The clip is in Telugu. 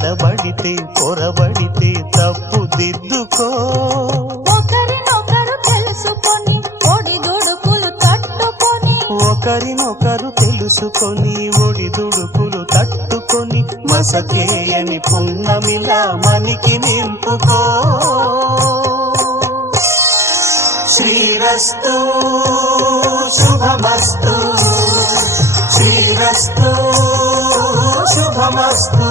తడబడితే పొరబడితే తప్పు దిద్దుకో. ఒకరినొకరు తెలుసుకొని ఒడిదుడుకులు తట్టుకొని, ఒకరినొకరు తెలుసుకొని ఒడిదుడుకులు తట్టుకొని మసకేయని పున్నమిలా మనికి నింపుకో. శ్రీరస్తు శుభమస్తు, శ్రీరస్తు శుభమస్తు.